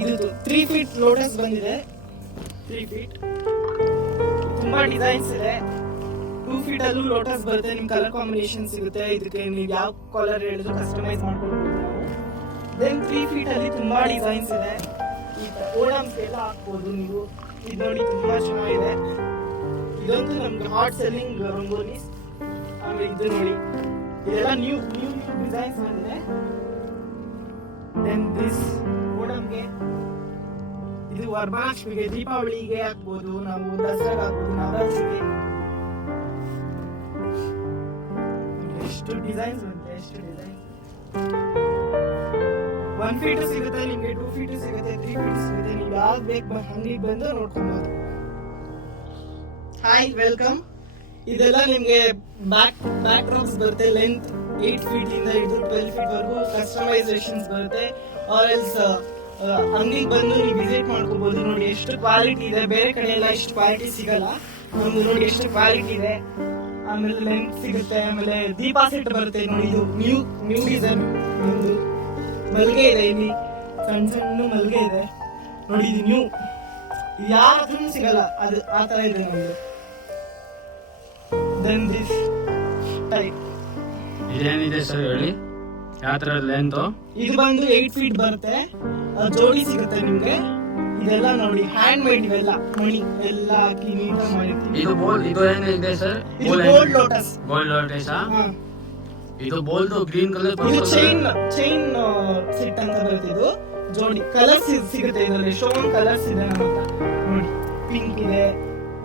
ಇದು 3 feet lotus ಬಂದಿದೆ. 3 feet ತುಂಬಾ ಡಿಸೈನ್ಸ್ ಇದೆ. 2 ಫೀಟ್ ಅಲ್ಲೂ ಲೋಟಸ್ ಬರುತ್ತೆ. ನಿಮ್ ಕಲರ್ ಕಾಂಬಿನೇಷನ್ ಸಿಗುತ್ತೆ. ಇದಕ್ಕೆ ನೀವು ಯಾವ ಕಲರ್ ಹೇಳಿದ್ರು ಕಸ್ಟಮೈಸ್ ಮಾಡ್ಕೊಳ್ಬಹುದು ನಾವು. ದೆನ್ 3 ಫೀಟ್ ಅಲ್ಲಿ ತುಂಬಾ ಡಿಸೈನ್ಸ್ ಇದೆ. ಓಣಮ್ಸ್ ಎಲ್ಲ ಹಾಕ್ಬೋದು ನೀವು. ಇದು ನೋಡಿ ತುಂಬಾ ಚೆನ್ನಾಗಿದೆ. ಇದಂತೂ ನಮ್ಗೆ ಹಾಟ್ ಸೆಲ್ಲಿಂಗ್ ರಂಗೋಲಿಸ್. ಆಮೇಲೆ ಇದು ನೋಡಿ, ಇದೆಲ್ಲ ನ್ಯೂ ಡಿಸೈನ್ಸ್ ಬಂದಿದೆ. ದೆನ್ ದಿಸ್ ಓಣಮ್ಗೆ, ಇದು ವರಮಹಾಲಕ್ಷ್ಮಿಗೆ, ದೀಪಾವಳಿಗೆ ಹಾಕ್ಬೋದು ನಾವು, ದಸರಾಗೆ ಹಾಕ್ಬೋದು, ನವರಾತ್ರಿಗೆ. ಎಷ್ಟು ಡಿಸೈನ್ಸ್ ಬಂದಿದೆ, ಎಷ್ಟು ಡಿಸೈನ್ಸ್. 1 ಫೀಟ್ ಸಿಗುತ್ತೆ ನಿಮ್ಗೆ, 2 ಫೀಟ್ ಸಿಗುತ್ತೆ, 3 ಫೀಟ್ ಸಿಗುತ್ತೆ. ನೀವು ಯಾವ್ದು ಬೇಕು ಅಂಗಡಿಗೆ ಬಂದು ನೋಡ್ಕೊಬೋದು. Hi, welcome. ಇದೆಲ್ಲ ನಿಮ್ಗೆ ಬ್ಯಾಕ್ ಡ್ರಾಪ್ಸ್ ಬರುತ್ತೆ. ಲೆಂತ್ 8 ಫೀಟ್ ಇಂದ ಹಿಡಿದು 12 ಫೀಟ್ ವರೆಗೂ ಕಸ್ಟಮೈಸೇಷನ್ಸ್ ಬರುತ್ತೆ. ಆರ್ ಎಲ್ಸ್ ಅಂಗಡಿಗೆ ಬಂದು ನೀವು ವಿಸಿಟ್ ಮಾಡ್ಕೋಬಹುದು. ನೋಡಿ ಎಷ್ಟು ಕ್ವಾಲಿಟಿ ಇದೆ. ಬೇರೆ ಕಡೆ ಎಲ್ಲ ಇಷ್ಟು ಕ್ವಾಲಿಟಿ ಸಿಗಲ್ಲ. ನಮ್ದು ನೋಡಿ ಎಷ್ಟು ಕ್ವಾಲಿಟಿ ಇದೆ. ಆಮೇಲೆ ಲೆಂತ್ ಸಿಗುತ್ತೆ. ಆಮೇಲೆ ದೀಪ ಸೆಟ್ ಬರುತ್ತೆ. ನೋಡಿ ಇದು ನ್ಯೂ ಡಿಸೈನ್. ಒಂದು ಮಲ್ಗೆ ಇದೆ, ಇಲ್ಲಿ ಸಣ್ಣ ಸಣ್ಣ ಮಲ್ಗೆ ಇದೆ ನೋಡಿ. ಇದು ನ್ಯೂ, ಯಾರ ಹತ್ರನೂ ಸಿಗಲ್ಲ. ಅದು ಆ ತರ ಇದೆ ನಮ್ದು. ದೆನ್ ದಿಸ್ ಟೈಪ್ ಇದೇನಿದೆ ಸರ್ ಹೇಳಿ, ಯಾವ ತರ ಲೆಂತ್? ಇದು ಬಂದು 8 ಫೀಟ್ ಬರುತ್ತೆ. ಜೋಡಿ ಸಿಗುತ್ತೆ ನಿಮ್ಗೆ. ಇದೆಲ್ಲ ನೋಡಿ ಹ್ಯಾಂಡ್ ಮೇಡ್. ಇವೆಲ್ಲ ಮಣಿ ಎಲ್ಲ ಹಾಕಿ ನೀಟಾಗಿ ಮಾಡಿರ್ತೀವಿ. ಇದು ಏನಿದೆ ಸರ್? ಇದು ಗೋಲ್ಡ್ ಲೋಟಸ್. Gold lotus. ಇದು ಬೋಲ್ಡ್ ಗ್ರೀನ್ ಕಲರ್. ಇದು ಚೈನ್ ಸೆಟ್ ಅಂತ ಬರುತ್ತೆ. ಇದು ಜೋಡಿ ಕಲರ್ಸ್ ಸಿಗುತ್ತೆ. ಇದರಲ್ಲಿ ಸ್ಟೋನ್ ಕಲರ್ಸ್ ಇದೆ ನಮ್ಮ ಹತ್ರ. ನೋಡಿ ಪಿಂಕ್ ಇದೆ,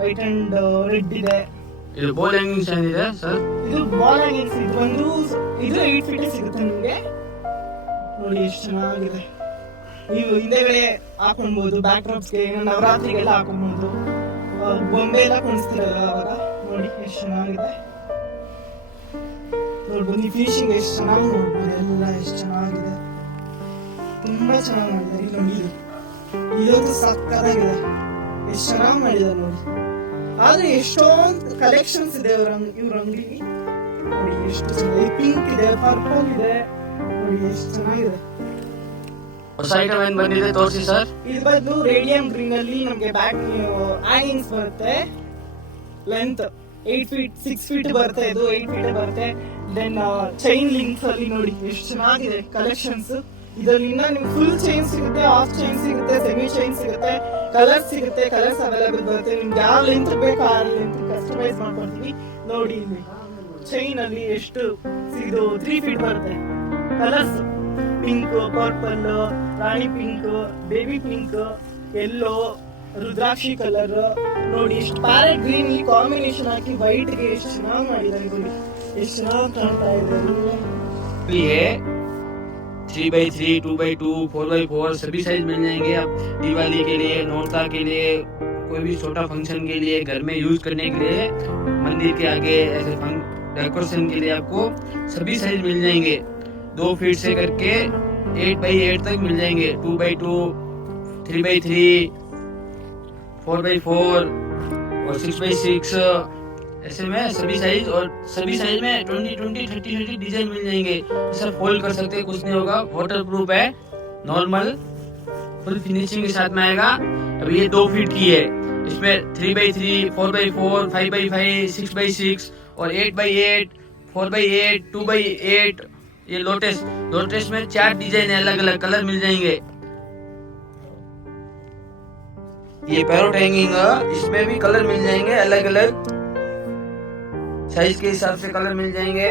ವೈಟ್ ಅಂಡ್ ರೆಡ್ ಇದೆ. ಇದು ಬಾಲ್ ಹ್ಯಾಂಗಿಂಗ್ಸ್ ಏನಿದೆ ಸರ್? ಇದು ಬಾಲ್ ಹ್ಯಾಂಗಿಂಗ್ಸ್. ಇದು 8 ಫೀಟ್ ಸಿಗುತ್ತೆ ನಿಮ್ಗೆ. ನೋಡಿ ಎಷ್ಟು ಚೆನ್ನಾಗಿದೆ. ನೀವು ಹಿಂದೆಗಡೆ ಹಾಕೊಳ್ಬಹುದು. ಬ್ಯಾಕ್ ಡ್ರಾಪ್ಸ್ಗೆ, ನವರಾತ್ರಿಗೆಲ್ಲ ಹಾಕೊಳ್ಬಹುದು. ಬೊಂಬೆ ಎಲ್ಲ ಕುಣಿಸ್ತಾರಲ್ಲ ಅವಾಗ. ನೋಡಿ ಎಷ್ಟು ಚೆನ್ನಾಗಿದೆ. ನೋಡ್ಬೋದು ನೀವು ಫಿನಿಶಿಂಗ್ ಎಷ್ಟು ಚೆನ್ನಾಗಿ ನೋಡ್ಬೋದು. ಎಲ್ಲ ಎಷ್ಟು ಚೆನ್ನಾಗಿದೆ, ತುಂಬಾ ಚೆನ್ನಾಗಿ ಮಾಡಿದ್ದಾರೆ. ಇಲ್ಲಿ ನೋಡಿ, ಇದಂತೂ ಸಕ್ಕತ್ತಾಗಿದೆ. ಎಷ್ಟು ಚೆನ್ನಾಗಿ ಮಾಡಿದ್ದಾರೆ ನೋಡಿ. ಆದ್ರೆ ಎಷ್ಟೊಂದು ಕಲೆಕ್ಷನ್ಸ್ ಇದೆ ಇವ್ರ ಅಂಗಡಿ. ನೋಡಿ ಎಷ್ಟು ಚೆನ್ನಾಗಿದೆ. ಪಿಂಕ್ ಇದೆ, ಪರ್ಪಲ್ ಇದೆ. ನೋಡಿ ಎಷ್ಟು ಚೆನ್ನಾಗಿದೆ. ಹೊಸ ಐಟಮ್ ಏನ್ ಬಂದಿದೆ ತೋರಿಸಿ ಸರ್. ಇದು ಬಂದು ರೇಡಿಯಂ ಗ್ರೀನ್ ಅಲ್ಲಿ ನಮ್ಗೆ ಬ್ಯಾಕ್ ಹ್ಯಾಂಗಿಂಗ್ಸ್ ಬರುತ್ತೆ. ಲೆಂತ್ 8 ಫೀಟ್ 6 ಫೀಟ್ ಬರುತ್ತೆ. ಇದು 8 ಫೀಟ್ ಬರುತ್ತೆ. ದೆನ್ ಚೈನ್ ಲಿಂಕ್ಸ್ ಅಲ್ಲಿ ನೋಡಿ ಎಷ್ಟು ಚೆನ್ನಾಗಿದೆ ಕಲೆಕ್ಷನ್ಸ್. ಇದರಲ್ಲಿ ಇನ್ನ ನಿಮ್ಗೆ ಫುಲ್ ಚೈನ್ ಸಿಗುತ್ತೆ, ಹಾಫ್ ಚೈನ್ ಸಿಗುತ್ತೆ, ಸೆಮಿ ಚೈನ್ ಸಿಗುತ್ತೆ, ಕಲರ್ಸ್ ಸಿಗುತ್ತೆ. ಕಲರ್ಸ್ ಅವೈಲೇಬಲ್ ಬರುತ್ತೆ. ನಿಮ್ಗೆ ಯಾವ ಲೆಂತ್ ಬೇಕು ಆ ಲೆಂತ್ ಕಸ್ಟಮೈಸ್ ಮಾಡ್ಕೊಳ್ತೀವಿ. ನೋಡಿ ಇಲ್ಲಿ ಚೈನ್ ಅಲ್ಲಿ ಎಷ್ಟು ಇದು 3 ಫೀಟ್ ಬರುತ್ತೆ. ಕಲರ್ಸ್ ಪಿಂಕ್, ಪರ್ಪಲ್, ರಾಣಿ ಪಿಂಕ್, ಬೇಬಿ ಪಿಂಕ್, ಯೆಲ್ಲೋ, ರುದ್ರಾಕ್ಷಿ ಕಲರ್. ನೋಡಿ ಎಷ್ಟು ಪ್ಯಾರೆಟ್ ಗ್ರೀನ್ ಈ ಕಾಂಬಿನೇಷನ್ ಹಾಕಿ ವೈಟ್ ಗೆ ಎಷ್ಟು ಚೆನ್ನಾಗಿ ಮಾಡಿದ್ದಾರೆ. ನೋಡಿ ಎಷ್ಟು ಚೆನ್ನಾಗಿ ಕಾಣ್ತಾ ಇದೆ. ये 3x3, 2x2, 4x4 सभी साइज मिल जाएंगे। आप दिवाली के लिए, नौरता के लिए, कोई भी छोटा फंक्शन के लिए, घर में यूज करने के लिए, मंदिर के आगे ऐसे डेकोरेशन के लिए आपको सभी साइज मिल जाएंगे। 2 फीट से करके 8x8 तक मिल जाएंगे। 2x2, 3x3, 4x4 और 6x6 ऐसे में सभी साइज में 20, 30 डिजाइन मिल जाएंगे। सर फोल्ड कर सकते हैं, कुछ नहीं होगा। वाटर प्रूफ है, नॉर्मल फुल फिनिशिंग के साथ में आएगा। अभी ये 2 फीट की है। इसमें 3x3, 4x4, 5x5, 6x6 और 8x8, 4x8, 2x8। ये लोटस में 4 डिजाइन है, अलग अलग कलर मिल जाएंगे। ये पैरोट हैंगिंग, इसमें भी कलर मिल जाएंगे, अलग अलग साइज के हिसाब से कलर मिल जाएंगे।